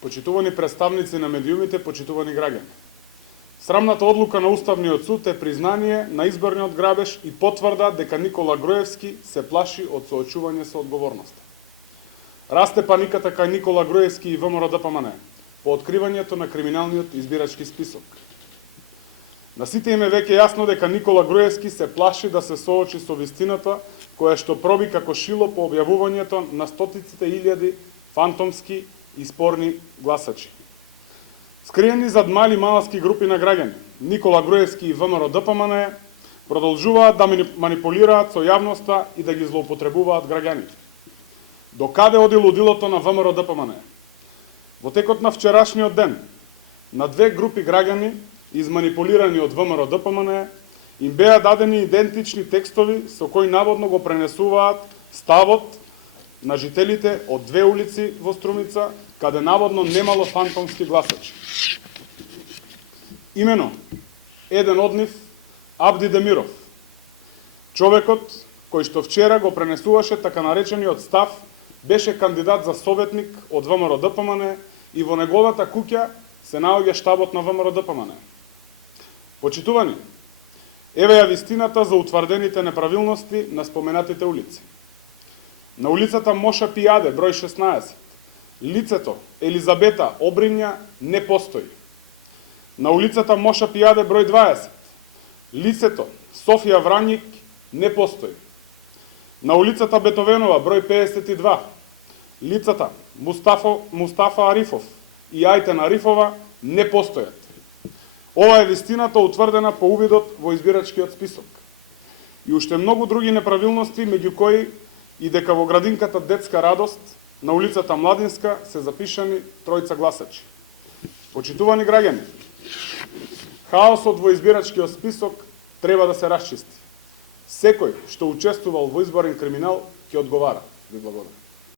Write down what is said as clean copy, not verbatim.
Почитувани представници на медиумите, почитувани граѓани. Срамната одлука на Уставниот суд е признание на изборниот грабеж и потврда дека Никола Груевски се плаши од соочување со одговорноста. Расте паниката кај Никола Груевски и ВМРО-ДПМН по откривањето на криминалниот избирачки список. На сите им е веќе јасно дека Никола Груевски се плаши да се соочи со вистината која што проби како шило по објавувањето на стотиците илјади фантомски и спорни гласачи. Скриени зад мали малски групи на граѓани, Никола Груевски и ВМРО-ДПМН продолжуваат да манипулираат со јавноста и да ги злоупотребуваат граѓаните. До каде оди лудилото на ВМРО-ДПМН? Во текот на вчерашниот ден, на две групи граѓани, изманипулирани од ВМРО-ДПМН, им беа дадени идентични текстови со кои наводно го пренесуваат ставот на жителите од две улици во Струмица, каде наводно немало фантомски гласачи. Имено, еден од нив, Абди Демиров, човекот кој што вчера го пренесуваше така наречениот став, беше кандидат за советник од ВМРО-ДПМН и во неговата куќа се наоѓа штабот на ВМРО-ДПМН. Почитувани, еве ја вистината за утврдените неправилности на споменатите улици. На улицата Моша Пијаде, број 16, лицето Елизабета Обринја не постои. На улицата Моша Пијаде, број 20, лицето Софија Врањик не постои. На улицата Бетовенова, број 52, лицата Мустафа Арифов и Ајтен Арифова не постојат. Ова е вистината утврдена по увидот во избирачкиот список. И уште многу други неправилности, меѓу кои и дека во градинката Детска радост на улицата Младинска се запишани тројца гласачи. Почитувани граѓани, хаосот во избирачкиот список треба да се расчисти. Секој што учествувал во изборен криминал ќе одговара. Ви благодарам.